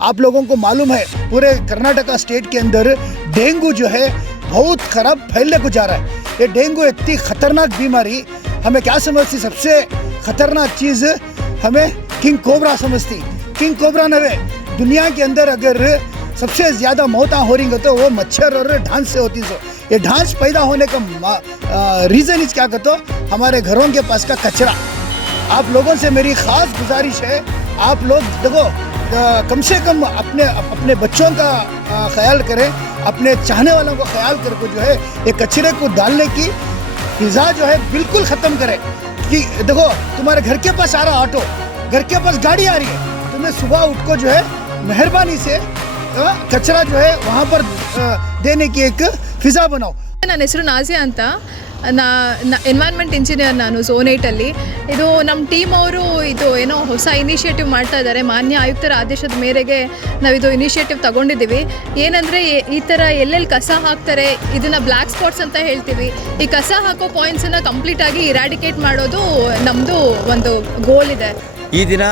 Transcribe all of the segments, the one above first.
आप लोगों को मालूम है पूरे कर्नाटका स्टेट के अंदर डेंगू जो है बहुत खराब फैलने को जा रहा है। ये डेंगू इतनी खतरनाक बीमारी हमें क्या समझती, सबसे खतरनाक चीज़ हमें किंग कोबरा समझती। किंग कोबरा नवे दुनिया के अंदर अगर सबसे ज़्यादा मौतें हो रही हो तो वो मच्छर और ढांस से होती। सो ये ढांस पैदा होने का रीज़न इस क्या कहते हो, हमारे घरों के पास का कचरा। आप लोगों से मेरी ख़ास गुजारिश है, आप लोग देखो कम से कम अपने बच्चों का ख्याल करें, अपने चाहने वालों का ख्याल करके जो है ये कचरे को डालने की फिज़ा जो है बिल्कुल ख़त्म करें। कि देखो तुम्हारे घर के पास आ रहा ऑटो, घर के पास गाड़ी आ रही है, तुम्हें सुबह उठ को जो है मेहरबानी से कचरा जो है वहाँ पर देने की एक फिज़ा बनाओ। ನನ್ನ ಹೆಸರು ನಾಜಿಯಾ ಅಂತ, ಎನ್ವೈರ್ನ್ಮೆಂಟ್ ಇಂಜಿನಿಯರ್ ನಾನು ಝೋನ್ 8ಅಲ್ಲಿ. ಇದು ನಮ್ಮ ಟೀಮ್ ಅವರು ಇದು ಏನೋ ಹೊಸ ಇನಿಷಿಯೇಟಿವ್ ಮಾಡ್ತಾ ಇದ್ದಾರೆ. ಮಾನ್ಯ ಆಯುಕ್ತರ ಆದೇಶದ ಮೇರೆಗೆ ನಾವಿದು ಇನಿಷಿಯೇಟಿವ್ ತಗೊಂಡಿದ್ದೀವಿ. ಏನಂದರೆ ಈ ಥರ ಎಲ್ಲೆಲ್ಲಿ ಕಸ ಹಾಕ್ತಾರೆ ಇದನ್ನು ಬ್ಲ್ಯಾಕ್ ಸ್ಪಾಟ್ಸ್ ಅಂತ ಹೇಳ್ತೀವಿ. ಈ ಕಸ ಹಾಕೋ ಪಾಯಿಂಟ್ಸನ್ನು ಕಂಪ್ಲೀಟಾಗಿ ಇರಾಡಿಕೇಟ್ ಮಾಡೋದು ನಮ್ಮದು ಒಂದು ಗೋಲ್ ಇದೆ. ಈ ದಿನ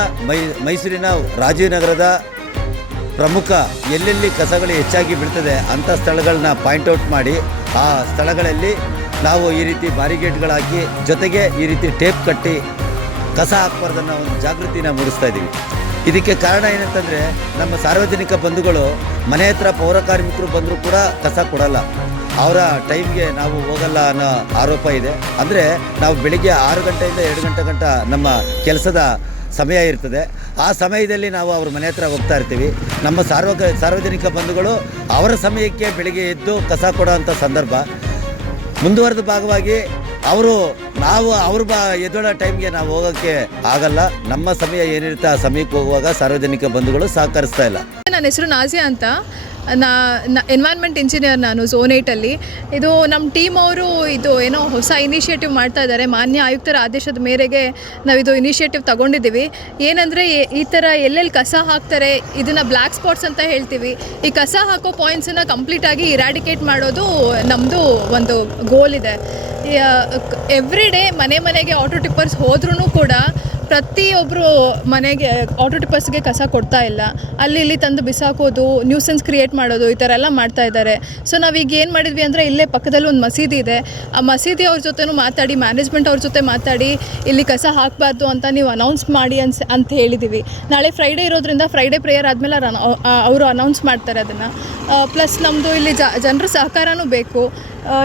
ಮೈಸೂರಿನ ರಾಜೀವ್ ನಗರದ ಪ್ರಮುಖ ಎಲ್ಲೆಲ್ಲಿ ಕಸಗಳು ಹೆಚ್ಚಾಗಿ ಬೀಳ್ತದೆ ಅಂಥ ಸ್ಥಳಗಳನ್ನ ಪಾಯಿಂಟ್ಔಟ್ ಮಾಡಿ ಆ ಸ್ಥಳಗಳಲ್ಲಿ ನಾವು ಈ ರೀತಿ ಬ್ಯಾರಿಗೇಡ್ಗಳು ಹಾಕಿ ಜೊತೆಗೆ ಈ ರೀತಿ ಟೇಪ್ ಕಟ್ಟಿ ಕಸ ಹಾಕಬಾರ್ದನ್ನೋ ಒಂದು ಜಾಗೃತಿನ ಮೂಡಿಸ್ತಾ ಇದ್ದೀವಿ. ಇದಕ್ಕೆ ಕಾರಣ ಏನಂತಂದರೆ ನಮ್ಮ ಸಾರ್ವಜನಿಕ ಬಂಧುಗಳು ಮನೆ ಹತ್ರ ಪೌರ ಕಾರ್ಮಿಕರು ಬಂದರೂ ಕೂಡ ಕಸ ಕೊಡಲ್ಲ, ಅವರ ಟೈಮ್ಗೆ ನಾವು ಹೋಗಲ್ಲ ಅನ್ನೋ ಆರೋಪ ಇದೆ. ಅಂದರೆ ನಾವು ಬೆಳಿಗ್ಗೆ 6 ಗಂಟೆಯಿಂದ 2 ಗಂಟೆ ನಮ್ಮ ಕೆಲಸದ ಸಮಯ ಇರ್ತದೆ. ಆ ಸಮಯದಲ್ಲಿ ನಾವು ಅವ್ರ ಮನೆ ಹತ್ರ ಹೋಗ್ತಾ ಇರ್ತೀವಿ. ನಮ್ಮ ಸಾರ್ವಜನಿಕ ಬಂಧುಗಳು ಅವರ ಸಮಯಕ್ಕೆ ಬೆಳಿಗ್ಗೆ ಎದ್ದು ಕಸ ಕೊಡೋವಂಥ ಸಂದರ್ಭ ಮುಂದುವರೆದ ಭಾಗವಾಗಿ ಅವ್ರ ಎದ್ದೋಳೋ ಟೈಮ್ಗೆ ನಾವು ಹೋಗೋಕ್ಕೆ ಆಗಲ್ಲ. ನಮ್ಮ ಸಮಯ ಏನಿರುತ್ತೆ ಆ ಸಮಯಕ್ಕೆ ಹೋಗುವಾಗ ಸಾರ್ವಜನಿಕ ಬಂಧುಗಳು ಸಹಕರಿಸ್ತಾ ಇಲ್ಲ. ನನ್ನ ಹೆಸರು ನಾಜಿಯಾ ಅಂತ, ಎನ್ವೈರ್ನ್ಮೆಂಟ್ ಇಂಜಿನಿಯರ್ ನಾನು ಝೋನ್ 8ಅಲ್ಲಿ. ಇದು ನಮ್ಮ ಟೀಮ್ ಅವರು ಇದು ಏನೋ ಹೊಸ ಇನಿಷಿಯೇಟಿವ್ ಮಾಡ್ತಾ ಇದ್ದಾರೆ. ಮಾನ್ಯ ಆಯುಕ್ತರ ಆದೇಶದ ಮೇರೆಗೆ ನಾವಿದು ಇನಿಷಿಯೇಟಿವ್ ತಗೊಂಡಿದ್ದೀವಿ. ಏನಂದರೆ ಈ ಥರ ಎಲ್ಲೆಲ್ಲಿ ಕಸ ಹಾಕ್ತಾರೆ ಇದನ್ನು ಬ್ಲ್ಯಾಕ್ ಸ್ಪಾಟ್ಸ್ ಅಂತ ಹೇಳ್ತೀವಿ. ಈ ಕಸ ಹಾಕೋ ಪಾಯಿಂಟ್ಸನ್ನು ಕಂಪ್ಲೀಟಾಗಿ ಇರಾಡಿಕೇಟ್ ಮಾಡೋದು ನಮ್ಮದು ಒಂದು ಗೋಲ್ ಇದೆ. ಎವ್ರಿ ಡೇ ಮನೆಗೆ ಆಟೋ ಟಿಪ್ಪರ್ಸ್ ಹೋದ್ರೂ ಕೂಡ ಪ್ರತಿಯೊಬ್ಬರು ಮನೆಗೆ ಆಟೋ ಟಿಪ್ಪರ್ಸ್ಗೆ ಕಸ ಕೊಡ್ತಾ ಇಲ್ಲ. ಅಲ್ಲಿ ಇಲ್ಲಿ ತಂದು ಬಿಸಾಕೋದು, ನ್ಯೂಸೆನ್ಸ್ ಕ್ರಿಯೇಟ್ ಮಾಡೋದು, ಈ ಥರ ಎಲ್ಲ ಮಾಡ್ತಾ ಇದ್ದಾರೆ. ಸೊ ನಾವೀಗ ಏನು ಮಾಡಿದ್ವಿ ಅಂದರೆ ಇಲ್ಲೇ ಪಕ್ಕದಲ್ಲಿ ಒಂದು ಮಸೀದಿ ಇದೆ, ಆ ಮಸೀದಿ ಅವ್ರ ಜೊತೆನೂ ಮಾತಾಡಿ, ಮ್ಯಾನೇಜ್ಮೆಂಟ್ ಅವ್ರ ಜೊತೆ ಮಾತಾಡಿ ಇಲ್ಲಿ ಕಸ ಹಾಕಬಾರ್ದು ಅಂತ ನೀವು ಅನೌನ್ಸ್ ಮಾಡಿ ಅಂತ ಹೇಳಿದ್ದೀವಿ. ನಾಳೆ ಫ್ರೈಡೇ ಇರೋದ್ರಿಂದ ಫ್ರೈಡೇ ಪ್ರೇಯರ್ ಆದಮೇಲೆ ಅವರು ಅನೌನ್ಸ್ ಮಾಡ್ತಾರೆ ಅದನ್ನು. ಪ್ಲಸ್ ನಮ್ಮದು ಇಲ್ಲಿ ಜನರ ಸಹಕಾರನೂ ಬೇಕು.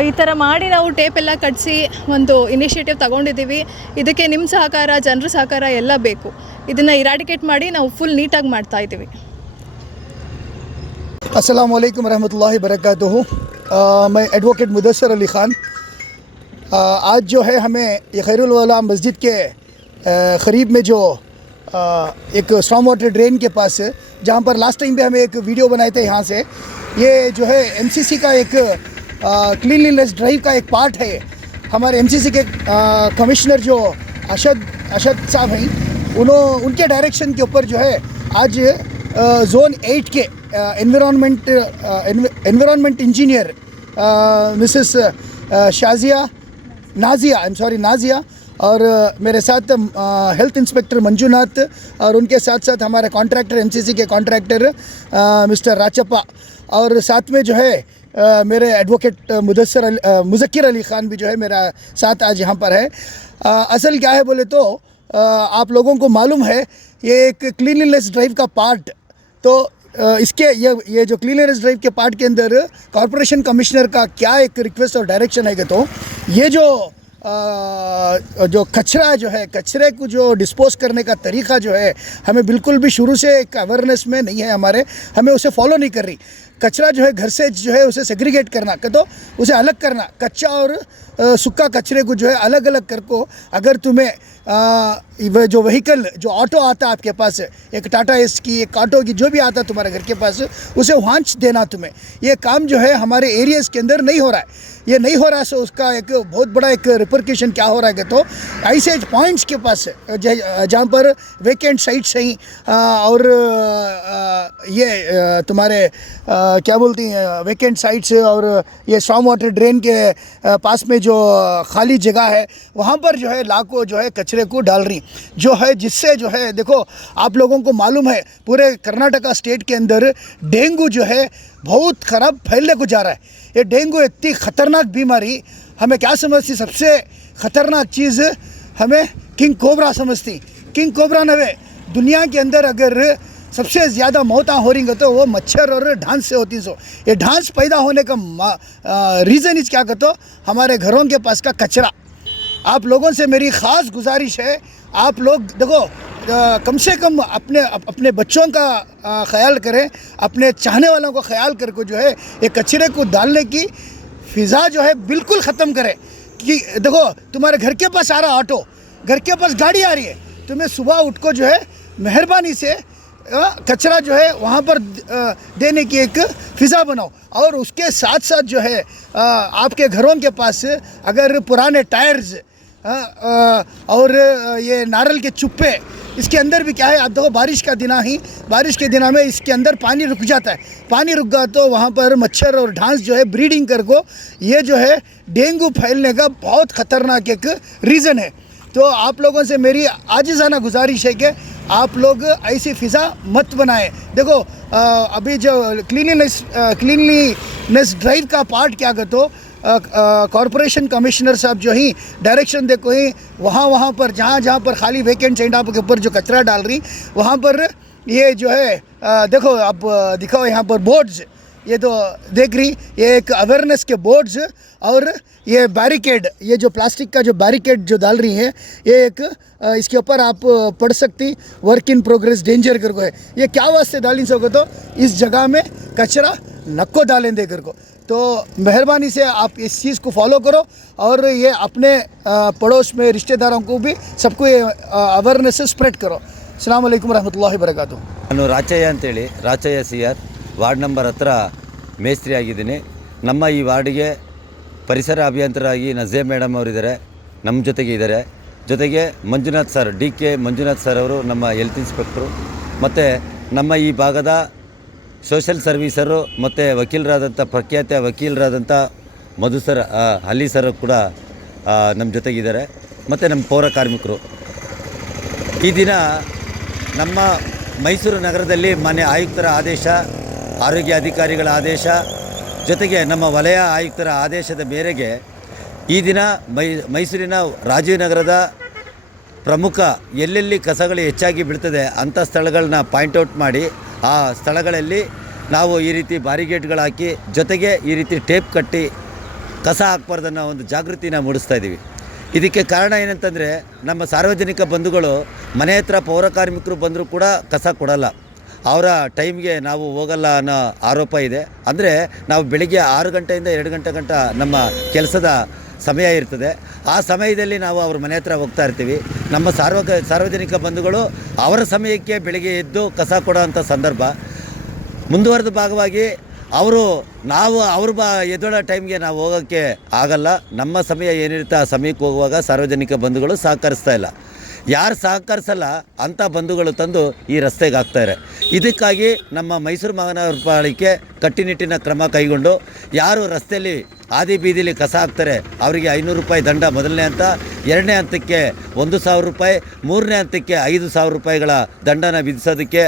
ಈ ಥರ ಮಾಡಿ ನಾವು ಟೇಪ್ ಎಲ್ಲ ಕಟ್ಟಿಸಿ ಒಂದು ಇನಿಷಿಯೇಟಿವ್ ತಗೊಂಡಿದ್ದೀವಿ. ಇದಕ್ಕೆ ನಿಮ್ಮ ಸಹಕಾರ, ಜನರ ಸಹಕಾರ ಎಲ್ಲ ಬೇಕು. ಇದನ್ನು ಇರಾಡಿಕೇಟ್ ಮಾಡಿ ನಾವು ಫುಲ್ ನೀಟಾಗಿ ಮಾಡ್ತಾ ಇದ್ದೀವಿ. अस्सलाम वालेकुम रहमतुल्लाहि बरकातुहू। मैं एडवोकेट मुदस्सर अली ख़ान। आज जो है हमें ये खैरुल वला मस्जिद के क़रीब में जो एक स्टॉर्म वाटर ड्रेन के पास, जहाँ पर लास्ट टाइम भी हमें एक वीडियो बनाए थे यहाँ से, ये जो है एमसीसी का एक क्लीनलीनेस ड्राइव का एक पार्ट है। हमारे एमसीसी के कमिश्नर जो अशद साहब हैं, उनके डायरेक्शन के ऊपर जो है आज ज़ोन 8 के एनवायरनमेंट इंजीनियर मिसेस नाजिया और मेरे साथ हेल्थ इंस्पेक्टर मंजूनाथ और उनके साथ साथ हमारे कॉन्ट्रैक्टर एमसीसी के कॉन्ट्रैक्टर मिस्टर राचप्पा और साथ में जो है मेरे एडवोकेट मुज़क्किर अली ख़ान भी जो है मेरा साथ आज यहाँ पर है। असल क्या है बोले तो आप लोगों को मालूम है ये एक क्लीनलीनेस ड्राइव का पार्ट, तो इसके ये जो क्लीनलीनेस ड्राइव के पार्ट के अंदर कॉरपोरेशन कमिश्नर का क्या एक रिक्वेस्ट और डायरेक्शन है कि तो ये जो कचरा जो है, कचरे को जो डिस्पोज करने का तरीक़ा जो है हमें बिल्कुल भी शुरू से एक अवेयरनेस में नहीं है हमारे, हमें उसे फॉलो नहीं कर रही। कचरा जो है घर से जो है उसे सेग्रीगेट करना, तो उसे अलग करना, कच्चा और सूखा कचरे को जो है अलग अलग कर को, अगर तुम्हें जो व्हीकल जो ऑटो आता है आपके पास, एक टाटा एस की, एक ऑटो की, जो भी आता है तुम्हारे घर के पास, उसे वांच देना तुम्हें। ये काम जो है हमारे एरियाज़ के अंदर नहीं हो रहा है। ये नहीं हो रहा है, सो उसका एक बहुत बड़ा एक रिपरकेशन क्या हो रहा है कि तो ऐसे पॉइंट्स के पास जहाँ पर वेकेंट साइट्स हैं और ये तुम्हारे क्या बोलती हैं वेकेंट साइट्स और ये स्टॉर्म वाटर ड्रेन के पास में जो खाली जगह है वहाँ पर जो है लाखों जो है कचरे को डाल रही जो है, जिससे जो है देखो आप लोगों को मालूम है पूरे कर्नाटका स्टेट के अंदर डेंगू जो है बहुत ख़राब फैलने को जा रहा है। ये डेंगू इतनी ख़तरनाक बीमारी हमें क्या समझती, सबसे ख़तरनाक चीज़ हमें किंग कोबरा समझती। किंग कोबरा नवे दुनिया के अंदर अगर सबसे ज़्यादा मौतें हो रही हैं तो वो मच्छर और ढांस से होती सो। ये ढांस पैदा होने का रीज़न इस क्या कहते हो, हमारे घरों के पास का कचरा। आप लोगों से मेरी ख़ास गुजारिश है, आप लोग देखो कम से कम अपने बच्चों का ख्याल करें, अपने चाहने वालों का ख्याल करके जो है ये कचरे को डालने की फ़िज़ा जो है बिल्कुल ख़त्म करें। कि देखो तुम्हारे घर के पास आ रहा ऑटो, घर के पास गाड़ी आ रही है, तुम्हें सुबह उठ को जो है मेहरबानी से कचरा जो है वहाँ पर देने की एक फ़िज़ा बनाओ। और उसके साथ साथ जो है आपके घरों के पास अगर पुराने टायर्स और ये नारियल के चुप्पे, इसके अंदर भी क्या है, आप देखो बारिश के दिना में इसके अंदर पानी रुक जाता है। पानी रुक गया तो वहाँ पर मच्छर और ढांस जो है ब्रीडिंग कर को ये जो है डेंगू फैलने का बहुत ख़तरनाक एक रीज़न है। तो आप लोगों से मेरी आजिज़ाना गुजारिश है कि आप लोग ऐसी फ़िज़ा मत बनाएं। देखो अभी जो क्लीनलीनेस ड्राइव का पार्ट क्या कहते हो, कॉरपोरेशन कमिश्नर साहब जो ही डायरेक्शन देखो ही वहाँ पर जहाँ पर खाली वेकेंट सेंटर के ऊपर जो कचरा डाल रही वहाँ पर ये जो है देखो आप दिखाओ यहाँ पर बोर्ड्स, ये तो देख रही, ये एक अवेयरनेस के बोर्ड्स और ये बैरिकेड, ये जो प्लास्टिक का जो बैरिकेड जो डाल रही है ये एक इसके ऊपर आप पढ़ सकती वर्क इन प्रोग्रेस डेंजर कर को है। ये क्या वास्ते डाली सको तो इस जगह में कचरा नको डालें दे कर को। तो मेहरबानी से आप इस चीज़ को फॉलो करो और ये अपने पड़ोस में रिश्तेदारों को भी सबको ये अवेयरनेस स्प्रेड करो। अस्सलाम वालेकुम रहमतुल्लाहि वबरकातुहू। ನಾನು ರಾಚಯ್ಯ ಅಂತೇಳಿ, ರಾಚಯ್ಯ CR, ವಾರ್ಡ್ ನಂಬರ್ 10 ಮೇಸ್ತ್ರಿ ಆಗಿದ್ದೀನಿ. ನಮ್ಮ ಈ ವಾರ್ಡಿಗೆ ಪರಿಸರ ಅಭಿಯಂತರಾಗಿ ನಜೀರ್ ಮೇಡಮ್ ಅವರಿದ್ದಾರೆ, ನಮ್ಮ ಜೊತೆಗೆ ಇದ್ದಾರೆ. ಜೊತೆಗೆ Manjunath sir, DK Manjunath sir ಅವರು ನಮ್ಮ ಹೆಲ್ತ್ ಇನ್ಸ್ಪೆಕ್ಟ್ರು, ಮತ್ತು ನಮ್ಮ ಈ ಭಾಗದ ಸೋಷಲ್ ಸರ್ವೀಸರು ಮತ್ತು ವಕೀಲರಾದಂಥ ಪ್ರಖ್ಯಾತ ವಕೀಲರಾದಂಥ ಮಧು ಸರ್, ಅಲಿ ಸರ್ ಕೂಡ ನಮ್ಮ ಜೊತೆಗಿದ್ದಾರೆ, ಮತ್ತು ನಮ್ಮ ಪೌರ ಕಾರ್ಮಿಕರು. ಈ ದಿನ ನಮ್ಮ ಮೈಸೂರು ನಗರದಲ್ಲಿ ಮಾನ್ಯ ಆಯುಕ್ತರ ಆದೇಶ, ಆರೋಗ್ಯ ಅಧಿಕಾರಿಗಳ ಆದೇಶ, ಜೊತೆಗೆ ನಮ್ಮ ವಲಯ ಆಯುಕ್ತರ ಆದೇಶದ ಮೇರೆಗೆ ಈ ದಿನ ಮೈಸೂರಿನ ರಾಜೀವ್ ನಗರದ ಪ್ರಮುಖ ಎಲ್ಲೆಲ್ಲಿ ಕಸಗಳು ಹೆಚ್ಚಾಗಿ ಬೀಳ್ತದೆ ಅಂಥ ಸ್ಥಳಗಳನ್ನ ಪಾಯಿಂಟ್ಔಟ್ ಮಾಡಿ ಆ ಸ್ಥಳಗಳಲ್ಲಿ ನಾವು ಈ ರೀತಿ ಬ್ಯಾರಿಗೇಡ್ಗಳು ಹಾಕಿ, ಜೊತೆಗೆ ಈ ರೀತಿ ಟೇಪ್ ಕಟ್ಟಿ ಕಸ ಹಾಕ್ಬಾರ್ದನ್ನೋ ಒಂದು ಜಾಗೃತಿನ ಮೂಡಿಸ್ತಾ ಇದ್ದೀವಿ. ಇದಕ್ಕೆ ಕಾರಣ ಏನಂತಂದರೆ, ನಮ್ಮ ಸಾರ್ವಜನಿಕ ಬಂಧುಗಳು ಮನೆ ಹತ್ರ ಪೌರ ಕಾರ್ಮಿಕರು ಬಂದರೂ ಕೂಡ ಕಸ ಕೊಡಲ್ಲ, ಅವರ ಟೈಮ್ಗೆ ನಾವು ಹೋಗಲ್ಲ ಅನ್ನೋ ಆರೋಪ ಇದೆ. ಅಂದರೆ ನಾವು ಬೆಳಿಗ್ಗೆ 6 ಗಂಟೆಯಿಂದ 2 ಗಂಟೆ ಗಂಟ ನಮ್ಮ ಕೆಲಸದ ಸಮಯ ಇರ್ತದೆ. ಆ ಸಮಯದಲ್ಲಿ ನಾವು ಅವ್ರ ಮನೆ ಹತ್ರ ಹೋಗ್ತಾ ಇರ್ತೀವಿ. ನಮ್ಮ ಸಾರ್ವಜನಿಕ ಬಂಧುಗಳು ಅವರ ಸಮಯಕ್ಕೆ ಬೆಳಿಗ್ಗೆ ಎದ್ದು ಕಸ ಕೊಡೋ ಅಂಥ ಸಂದರ್ಭ ಮುಂದುವರೆದ ಭಾಗವಾಗಿ ನಾವು ಎದ್ದೋಳೋ ಟೈಮ್ಗೆ ನಾವು ಹೋಗೋಕ್ಕೆ ಆಗಲ್ಲ. ನಮ್ಮ ಸಮಯ ಏನಿರುತ್ತೆ ಆ ಸಮಯಕ್ಕೆ ಹೋಗುವಾಗ ಸಾರ್ವಜನಿಕ ಬಂಧುಗಳು ಸಹಕರಿಸ್ತಾ ಇಲ್ಲ. ಯಾರು ಸಹಕರಿಸಲ್ಲ ಅಂಥ ಬಂಧುಗಳು ತಂದು ಈ ರಸ್ತೆಗೆ ಹಾಕ್ತಾರೆ. ಇದಕ್ಕಾಗಿ ನಮ್ಮ ಮೈಸೂರು ಮಹಾನಗರ ಪಾಲಿಕೆ ಕಟ್ಟುನಿಟ್ಟಿನ ಕ್ರಮ ಕೈಗೊಂಡು ಯಾರು ರಸ್ತೆಯಲ್ಲಿ ಆದಿ ಬೀದಿಲಿ ಕಸ ಹಾಕ್ತಾರೆ ಅವರಿಗೆ 500 ರೂಪಾಯಿ ದಂಡ ಮೊದಲನೇ ಹಂತ, 2ನೇ ಹಂತಕ್ಕೆ 1,000 ರೂಪಾಯಿ, 3ನೇ ಹಂತಕ್ಕೆ 5,000 ರೂಪಾಯಿಗಳ ದಂಡನ ವಿಧಿಸೋದಕ್ಕೆ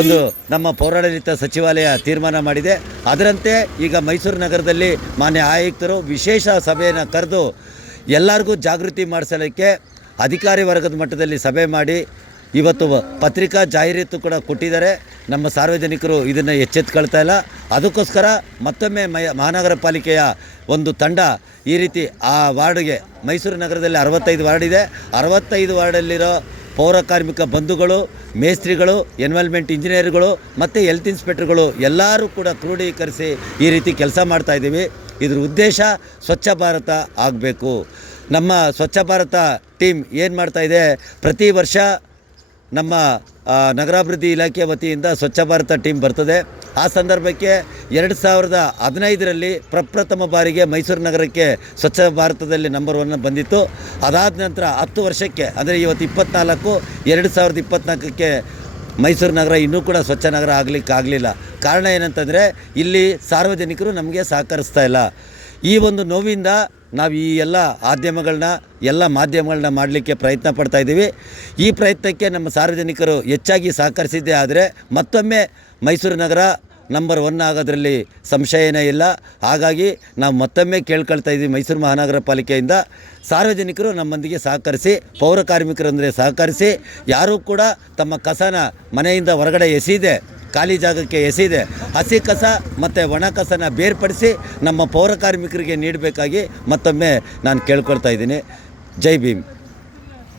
ಒಂದು ನಮ್ಮ ಪೌರಾಡಳಿತ ಸಚಿವಾಲಯ ತೀರ್ಮಾನ ಮಾಡಿದೆ. ಅದರಂತೆ ಈಗ ಮೈಸೂರು ನಗರದಲ್ಲಿ ಮಾನ್ಯ ಆಯುಕ್ತರು ವಿಶೇಷ ಸಭೆಯನ್ನು ಕರೆದು ಎಲ್ಲರಿಗೂ ಜಾಗೃತಿ ಮಾಡಿಸಲಿಕ್ಕೆ ಅಧಿಕಾರಿ ವರ್ಗದ ಮಟ್ಟದಲ್ಲಿ ಸಭೆ ಮಾಡಿ ಇವತ್ತು ಪತ್ರಿಕಾ ಜಾಹೀರಾತು ಕೂಡ ಕೊಟ್ಟಿದ್ದಾರೆ. ನಮ್ಮ ಸಾರ್ವಜನಿಕರು ಇದನ್ನು ಎಚ್ಚೆತ್ತುಕೊಳ್ತಾ ಇಲ್ಲ. ಅದಕ್ಕೋಸ್ಕರ ಮತ್ತೊಮ್ಮೆ ಮಹಾನಗರ ಪಾಲಿಕೆಯ ಒಂದು ತಂಡ ಈ ರೀತಿ ಆ ವಾರ್ಡ್ಗೆ, ಮೈಸೂರು ನಗರದಲ್ಲಿ 65 ವಾರ್ಡ್ ಇದೆ, 65 ವಾರ್ಡಲ್ಲಿರೋ ಪೌರ ಕಾರ್ಮಿಕ ಬಂಧುಗಳು, ಮೇಸ್ತ್ರಿಗಳು, ಎನ್ವೈರ್ನ್ಮೆಂಟ್ ಇಂಜಿನಿಯರ್ಗಳು ಮತ್ತು ಹೆಲ್ತ್ ಇನ್ಸ್ಪೆಕ್ಟರ್ಗಳು ಎಲ್ಲರೂ ಕೂಡ ಕ್ರೋಢೀಕರಿಸಿ ಈ ರೀತಿ ಕೆಲಸ ಮಾಡ್ತಾಯಿದ್ದೀವಿ. ಇದ್ರ ಉದ್ದೇಶ ಸ್ವಚ್ಛ ಭಾರತ ಆಗಬೇಕು. ನಮ್ಮ ಸ್ವಚ್ಛ ಭಾರತ ಟೀಮ್ ಏನು ಮಾಡ್ತಾಯಿದೆ, ಪ್ರತಿ ವರ್ಷ ನಮ್ಮ ನಗರಾಭಿವೃದ್ಧಿ ಇಲಾಖೆ ವತಿಯಿಂದ ಸ್ವಚ್ಛ ಭಾರತ ಟೀಮ್ ಬರ್ತದೆ. ಆ ಸಂದರ್ಭಕ್ಕೆ 2015ರಲ್ಲಿ ಪ್ರಪ್ರಥಮ ಬಾರಿಗೆ ಮೈಸೂರು ನಗರಕ್ಕೆ ಸ್ವಚ್ಛ ಭಾರತದಲ್ಲಿ ನಂಬರ್ 1 ಬಂದಿತ್ತು. ಅದಾದ ನಂತರ 10 ವರ್ಷಕ್ಕೆ, ಅಂದರೆ ಇವತ್ತು 24, 2024ಕ್ಕೆ ಮೈಸೂರು ನಗರ ಇನ್ನೂ ಕೂಡ ಸ್ವಚ್ಛ ನಗರ ಆಗಲಿಲ್ಲ. ಕಾರಣ ಏನಂತಂದರೆ ಇಲ್ಲಿ ಸಾರ್ವಜನಿಕರು ನಮಗೆ ಸಹಕರಿಸ್ತಾ ಇಲ್ಲ. ಈ ಒಂದು ನೋವಿಂದ ನಾವು ಈ ಎಲ್ಲ ಮಾಧ್ಯಮಗಳನ್ನ ಮಾಡಲಿಕ್ಕೆ ಪ್ರಯತ್ನ ಪಡ್ತಾಯಿದ್ದೀವಿ. ಈ ಪ್ರಯತ್ನಕ್ಕೆ ನಮ್ಮ ಸಾರ್ವಜನಿಕರು ಹೆಚ್ಚಾಗಿ ಸಹಕರಿಸಿದ್ದೇ ಆದರೆ ಮತ್ತೊಮ್ಮೆ ಮೈಸೂರು ನಗರ ನಂಬರ್ 1 ಆಗೋದ್ರಲ್ಲಿ ಸಂಶಯನೇ ಇಲ್ಲ. ಹಾಗಾಗಿ ನಾವು ಮತ್ತೊಮ್ಮೆ ಕೇಳ್ಕೊಳ್ತಾ ಇದ್ದೀವಿ ಮೈಸೂರು ಮಹಾನಗರ ಪಾಲಿಕೆಯಿಂದ ಸಾರ್ವಜನಿಕರು ನಮ್ಮೊಂದಿಗೆ ಸಹಕರಿಸಿ, ಪೌರ ಕಾರ್ಮಿಕರಂದರೆ ಸಹಕರಿಸಿ, ಯಾರೂ ಕೂಡ ತಮ್ಮ ಕಸನ ಮನೆಯಿಂದ ಹೊರಗಡೆ ಎಸೆಯದೆ ಖಾಲಿ ಜಾಗಕ್ಕೆ ಎಸೆಯದೆ ಹಸಿ ಕಸ ಮತ್ತು ಒಣ ಕಸನ ಬೇರ್ಪಡಿಸಿ ನಮ್ಮ ಪೌರ ಕಾರ್ಮಿಕರಿಗೆ ನೀಡಬೇಕಾಗಿ ಮತ್ತೊಮ್ಮೆ ನಾನು ಕೇಳ್ಕೊಳ್ತಾ ಇದ್ದೀನಿ. ಜೈ ಭೀಮ್.